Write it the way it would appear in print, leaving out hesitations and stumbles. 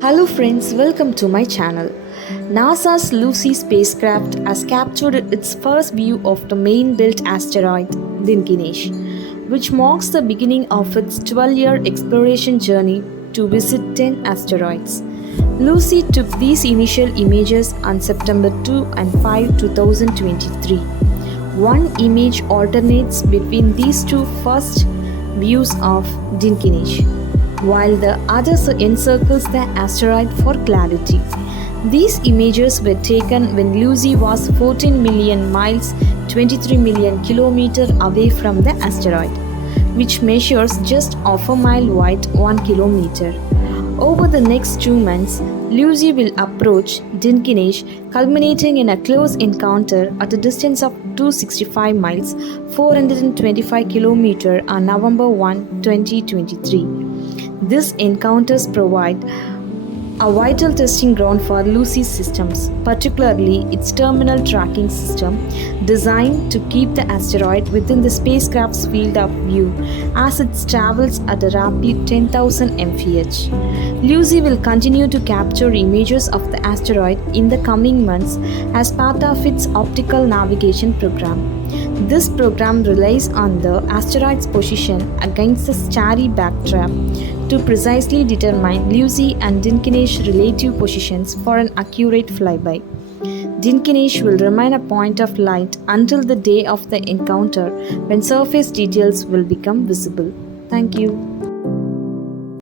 Hello friends, welcome to my channel. NASA's Lucy spacecraft has captured its first view of the main belt asteroid Dinkinesh, which marks the beginning of its 12-year exploration journey to visit 10 asteroids. Lucy took these initial images on September 2 and 5, 2023. One image alternates between these two first views of Dinkinesh, while the other encircles the asteroid for clarity. These images were taken when Lucy was 14 million miles 23 million kilometers away from the asteroid, which measures just half a mile wide 1 kilometer. Over the next 2 months, Lucy will approach Dinkinesh, culminating in a close encounter at a distance of 265 miles 425 kilometers on November 1, 2023. These encounters provide a vital testing ground for Lucy's systems, particularly its terminal tracking system, designed to keep the asteroid within the spacecraft's field of view as it travels at a rapid 10,000 mph. Lucy will continue to capture images of the asteroid in the coming months as part of its optical navigation program. This program relies on the asteroid's position against the starry backdrop to precisely determine Lucy and Dinkinesh relative positions for an accurate flyby. Dinkinesh will remain a point of light until the day of the encounter when surface details will become visible. Thank you.